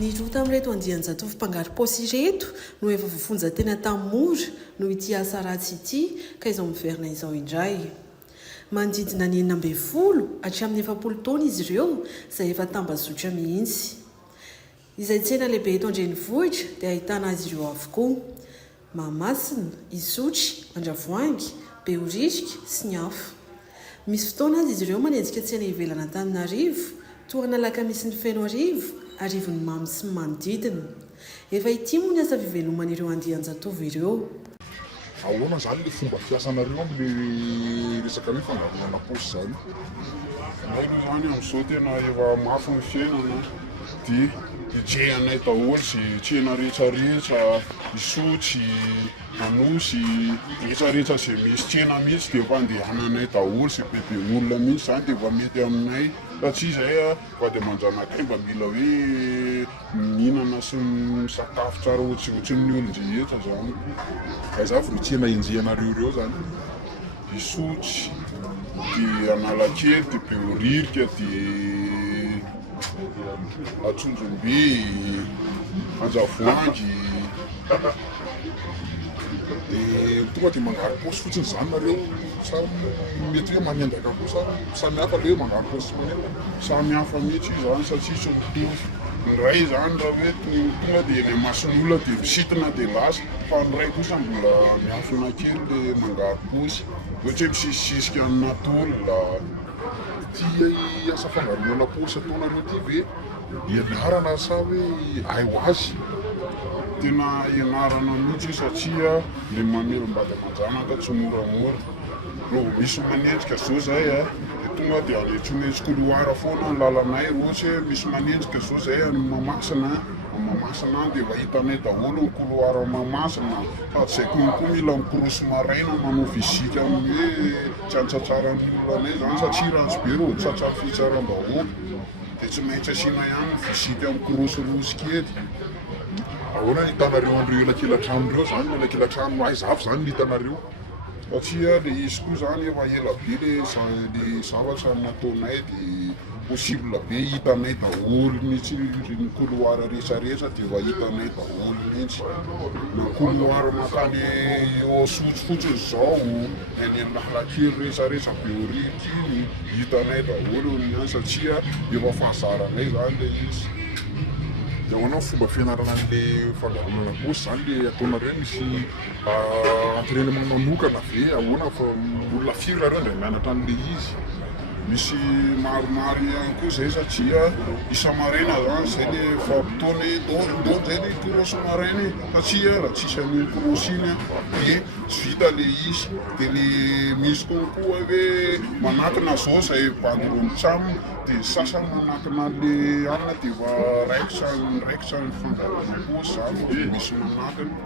Ny roa tamin'ireto andian-jatovy mpangary paosy ireto no efa voafonja tena tamora no ity asa ratsy ity ka izao miverina izao indray. Manodidina ny 40 hatramin'ny 70 taona izy ireo izay efa tambazotra mihitsy. Izay tsena lehibe eto an-drenivohitra dia ahitana azy ireo avokoa: Mahamasina, Isotry, Andravoahangy, Behoririka sy ny hafa. Misy fotoana azy izy ireo manenjika tsena ivelana Antananarivo, toerana Alakamisy ny Fenoarivo, Arivon'ny Mamy sy ny manodidina. Efa ity moa ny asa fiveloman'ireo andian-jatovo ireo. Ahoana zany le fomba fiasanareo amin'ny resaka hoe fangaroana paosy zany? Aloha zany amin'izao tena efa mafy ny fiainana dia hijehanay daholo sy tsena rehetrarehetra, Isotry, Anosy, rehetrarehetra izay misy tsena mihitsy dia efa andehananay daholo sy bebe olona mihitsy zany dia efa mety aminay. Satria izay fa dia manjanakay mba mila hoe mihinana sy misakafo tsara ohatrin'ny olon-drehetra zany. Aiza vao tsena enjehanareo ireo zany? Isotry, dia Analakely, dia Behoririka, dia Atsonjombe, Andravoahangy. Tonga dia mangary paosy fotsiny zany nareo sa mety hoe manendaka koa sa samihafa le hoe mangary paosy manendaka? Samihafa mihitsy io zany satria tsy mitovy. Ny ray zany raha hoe tonga dia eny mason'olona dia visitina dia lasa, fa ny ray kosa mbola miafina kely le mangary paosy, ohatra hoe misisisika ny natolona. Ty asa fangaroana paosy ataonareo ty ve ianarana sa hoe ay ho azy? Tena ianarana mihitsy satria le mamelom-bady aman-janaka tsy moramora. No misy manenjika zao zay dia tonga dia anetsonetsy couloir foana ny lalanay. Ohatra hoe misy manenjika zao zay any Mahamasina dia efa hitanay daholo ny couloir Mahamasina. Fa zay koa mila mikorosy maraina manao visite amin'ny hoe tsy antsatsaran'ny olonanay zany satria ratsy be rô tsatsara fitsaram-bahoaka dia tsy maintsy asiana ihany visite amin'ny korosy rosy kely. Ahoana hitanareo an'ireo elakelan-trano ireo zany? Elakelan-trano aiza avy zany no hitanareo? Satria le izy koa zany efa ela be le zavatra nataonay dia possible be hitanay daholo mihitsy ny couloir rehetrarehetra dia efa hitanay daholo mihitsy. Na couloir makany eo Isotry fotsiny izao, eny Analakely rehetrarehetra, Behoririka iny hitanay daholo ny satria efa fahazaranay zany le izy. Dia ahoana fomba fianarana an'le fangaroana paosy zany le ataonareo? Misy entraînement manokana ve? Ahoana fa olona firy nareo indray mianatra an'le izy? Misy maromaro ihany koa zay satria isa-maraina zany zay le fampitaony dondon zay le korosy maraina satria raha tsisy an'iny korosy iny dia tsy vita le izy. Dia le misy kokoa hoe manakina zao zay bandreo mitsamina dia sasany manakina le anina dia efa raikitra ny fangaroana paosy zany dia misy manakina.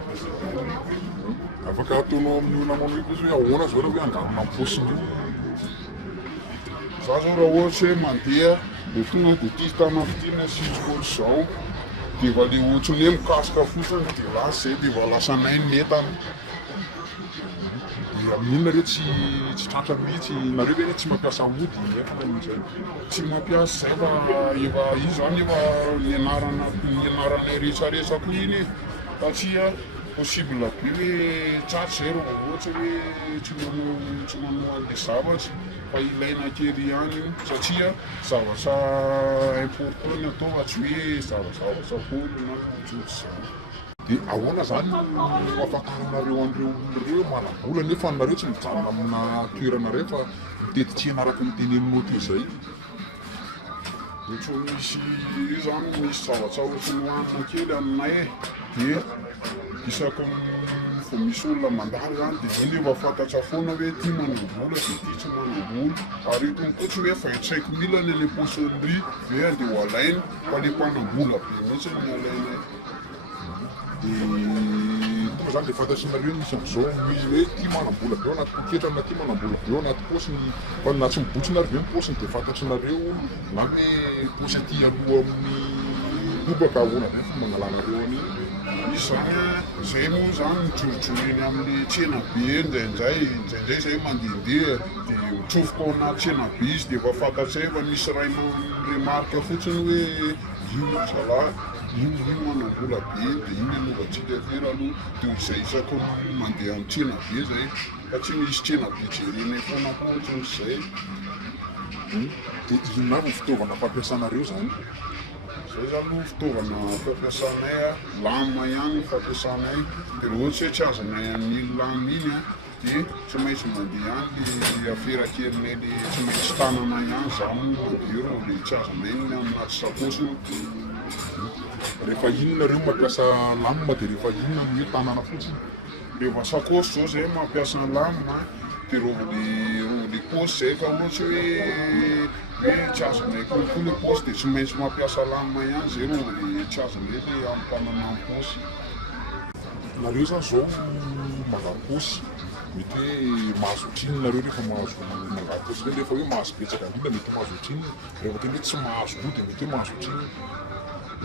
Afaka ataonao amin'ny namanao kosa hoe ahoana zao raha hoe angarona paosy io? Za zao raha ohatra hoe mandeha dia tonga dia ity tana fitiana sitrikolo izao dia efa le ohatriny hoe mikasika fotsiny dia lasa zay dia efa lasa nay ny entana. Dia amin'iny nareo tsy tratra mihitsy nareo ve tsy mampiasa ody nefa amin'izay? Tsy mampiasa zay fa efa io zany efa nianaranay rehetrarehetra koa iny satria possible be hoe tratry zay raha ohatra hoe tsy manao an'le zavatra, fa ilaina kely ihany iny satria zavatra important ny atao fa tsy hoe zavatra foana na tsotra zany. Dia ahoana zany ahafantaranareo an'ireo olona ireo manam-bola nefa nareo tsy mijanona amina toerana iray fa mitetitsena araka ny teneninao teo izay? Ohatra misy io zany misy zavatra ohatriny hohanina kely aminay dia isaky vao misy olona mandalo zany dia iny efa fantatra foana hoe ty manam-bola dia ty tsy manam-bola. Ary itony koa tsy hoe 25 000 ny le poissonnerie hoe andeha ho alainy fa le mpanam-bola be mihitsy ny alainay. Tonga zany dia fantatrinareo misy amin'izao misy hoe ty manam-bola be ao anaty poketra na ty manam-bola be ao anaty paosiny, fa na tsy mibotsina ary ve ny paosiny dia fantatrinareo na hoe paosy aty aloha amin'ny lobaka ahoana ve fomba hangalanareo an'iny? Misy zany zay moa zany mijorojoro eny amin'ny tsena be indraindray zay mandehandeha dia mitsofoka ao anaty tsena be izy dia efa fantatsay efa misy ray remarque fotsiny hoe io zalahy io manam-bola be dia iny anaovantsika fera aloha dia izay isako mandeha amin'ny tsena be zay fa tsy misy tsena be jerena foana koa ohatran'izay. Dia inona avy ny fitaovana fampiasanareo zany? Zay zaloha fitaovana fampiasanay lame ihany fampiasanay dia raha ohatry hoe tsy azonay amin'iny lame iny dia tsy maintsy mandeha ihany le afera kelinay le tsy maintsy tanana ihany zany mandeha reo le tsy azonay iny aminaty sakosy. Rehefa inonareo mampiasa lame dia rehefa inona no hoe tanana fotsiny? Rehefa sakosy zao zay mampiasa lame dia le paosy zay ka ohatry hoe tsy azonay kokoa le paosy dia tsy maintsy mampiasa lame ihany zay reo le tsy azonay le amin'ny tanana amin'ny paosy. Nareo zany zao mangaro paosy mety hoe mahazo otriny nareo rehefa mahazo mangaro paosy rehefa hoe mahazo betsaka indrindra mety mahazo otriny rehefa tena hoe tsy mahazo koa dia mety hoe mahazo otriny.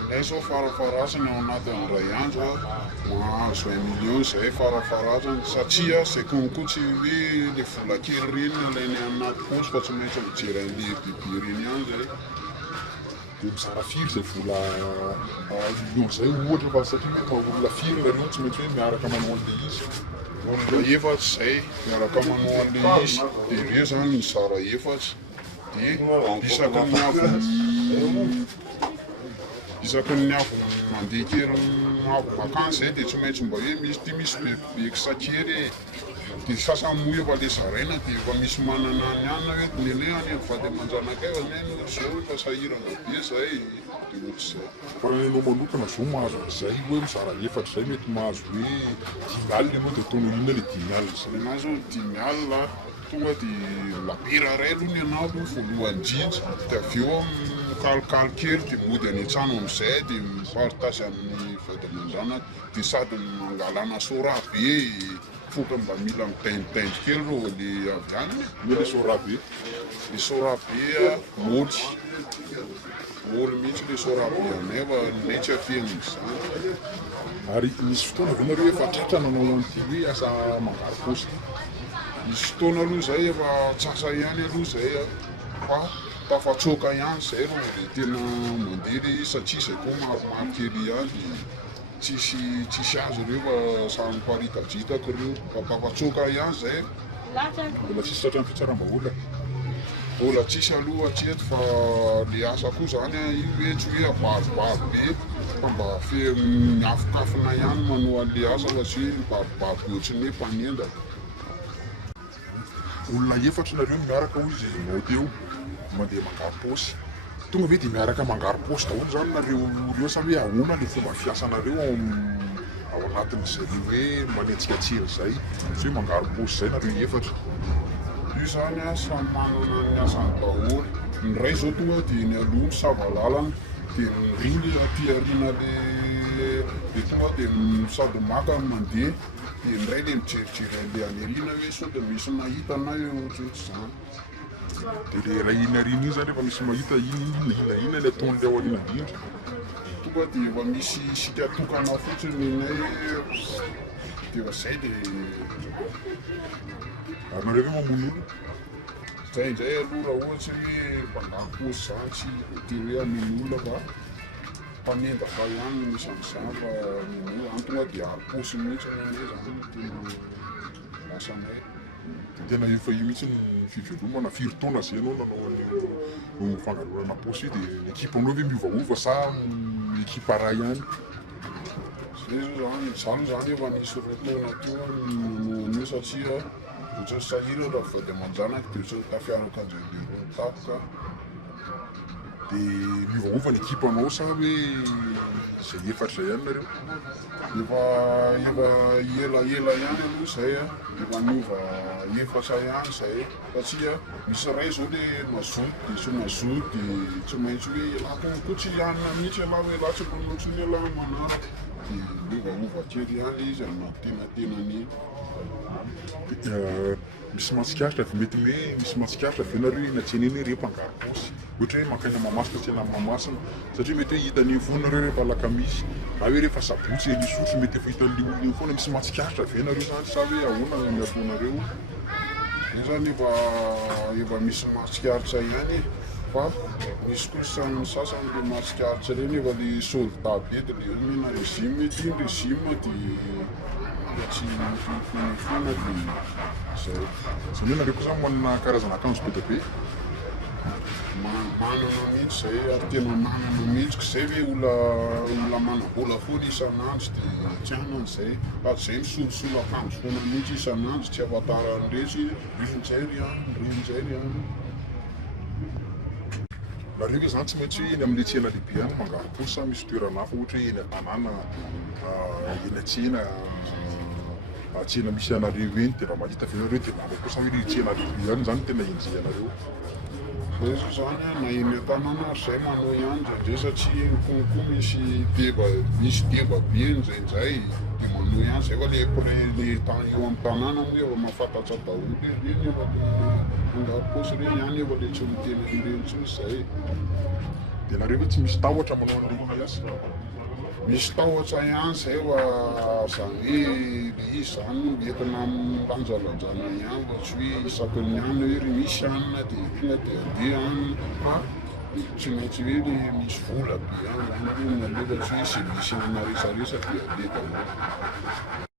Nay zao farafarazany ao anatin'ny ray andro mahazo 1 million zay farafarazany satria zay konko tsy hoe le vola kely reny nalainy anaty paosy fa tsy maintsy mijery an'le bebe reny ihany zay. Dia mizara firy zay vola million zay ohatra fa satria mety olona firy nareo tsy maintsy hoe miaraka manao an'le izy. Olona efatsy zay miaraka manao an'le izy dia reo zany mizara efatsy dia isaky ny avy mandeha kely avy vakansy zay dia tsy maintsy mba hoe misy bebekisa kely dia sasany moa efa le zaraina dia efa misy manana ny anina hoe nenay any amin'ny vady aman-janakay fa nay zao efa sahirana be zay dia ohatr'izay. Fa raha ianao manokana zao mahazo an'izay hoe mizara efatra zay mety mahazo hoe 10 alina ianao dia ataonao inona le 10 alina zay? Nenahy zao 10 alina tonga dia labera ray aloha ny anao voalohany jinja dia avy eo kalikaly kely dia mody any an-trano amin'izay dia miparitazy amin'ny vady aman-janaka dia sady mangalana sora be foka mba mila mitaintainty kely reo le avy any. Le sora be? Le sora be moly mihitsy le sora be anay fa nay tsy afehana izany. Ary misy fotoana ve nareo efa tratra nanao an'ity hoe asa mangaro paosy? Misy fotoana aloha zay efa tsasa ihany aloha zay fa tafatsoka ihany zay reo dia tena mandeha le satria izay koa maromaro kely ihany tsisy azo reo fa samy miparitadritaka reo fa tafatsoka ihany zay. Mbola tsisy tratra ny fitsaram-bahoaka? Mbola tsisy aloha hatreto fa le asa koa zany io hoe tsy hoe avaribary be fa mba miafokafona ihany manao an'le asa fa tsy hoe mibaribary ohatriny hoe mpanendaka. Olona efatra nareo miaraka hoy izy nao teo mandeha mangaro paosy. Tonga ve dia miaraka mangaro paosy daholo zany nareo sa hoe ahoana le fomba fiasanareo ao anatin'izay hoe manenjikatsiro zay sy hoe mangaro paosy zay nareo efatra? Io zany samy manana ny asany daholo. Ny ray zao tonga dia ny aloha misava lalana dia miriny aty aoriana le tonga dia sady maka mandeha dia ny ray le mijerijery an'le any aoriana hoe sao dia misy mahita na eo ohatr'izany. Dia le ray iny aoriana iny zany rehefa misy mahita ina le ataon'le ao aoriana indrindra? Tonga dia efa misy sika tokana fotsiny nay dia efa zay dia ary nareo ve mamono olo? Zay indray aloha raha ohatry hoe mpangaro paosy zany tsy dia hoe hamono olona fa mpanendaka ihany no misy an'izany fa any tonga dia ary paosy mihitsy nanay zany tena asanay. Tena efa io mihitsy ny fivelomana firy taona zay ianao nanao an'io fangaroana paosy io dia ekipanao ve miovaova sa ekipa ray ihany? Zany efa nisy roa taona teo no an'io satria ohatrany sahira raha vady aman-janaka dia ohatrany tafiaraka an'izay le roa tapoka. Dia miovaova ny ekipanao sa hoe izay efatra ihany nareo? Efa elaela ihany aloha zay efa miova efatra ihany zay satria misy ray zao le mazoto dia tsy mazoto dia tsy maintsy hoe lakonko tsy ihanina mihitsy alahy hoe lahy tsy manoatra ny alahy manaraka dia miovaova kely ihany izy amin'ny tenatenany. Misy matsikaritra mety hoe misy matsikaritra ve nareo eny an-tsena eny rehefa mangaro paosy ohatra hoe mankany Mahamasina tsena Mahamasina satria mety hoe hitany foana nareo rehefa alakamisy na hoe rehefa sabotsy eny Isotry mety efa hitan'le olona io foana. Misy matsikaritra ve nareo zany sa hoe ahoana ny ataonareo? io zany efa misy matsikaritra ihany fa misy kosa ny sasany le matsikaritra reny efa le soldat be de le omena régime ty régime dia tsy mifinifina di zay. Zany hoe nareo koa zany manana karazana akanjo be dia be. Manana mihitsy zay ary tena manana mihitsy zay hoe olona manam-bola foana isan'andro dia tiana an'izay ary zay misolosolo akanjo foana mihitsy isan'andro tsy ahafantarany rehetra rinjairy any. Nareo zany tsy maintsy eny amin'ny tsena lehibe any mangaro posy sa misy toerana hafa ohatra hoe eny an-tanàna eny an-tsena tsena misy anareo eny dia raha mahita avenareo dia manao kosa hoe ny tsena lehibe any zany tena enjehanareo. Izy zany na eny an-tanàna ary zay manao ihany ndraindray satria konko misy deba be ndraindray dia manao ihany zay fa le eo amin'ny tanàna moa efa mahafantatra daholo reny efa mangaro posy reny ihany efa le tsy miteny ireny tsony zay. Dia nareo hoe tsy misy tahotra manao an'ireny miasa? Misy tahotra ihany zay fa zany hoe le izy zany entina milanjalanjana ihany fa tsy hoe isaky ny ihany hoe ry misy hanina dia tonga dia andeha any fa tsy maintsy hoe le misy vola be any zany nalefa tsy hoe zay misy ana resaresa dia andeha daholo.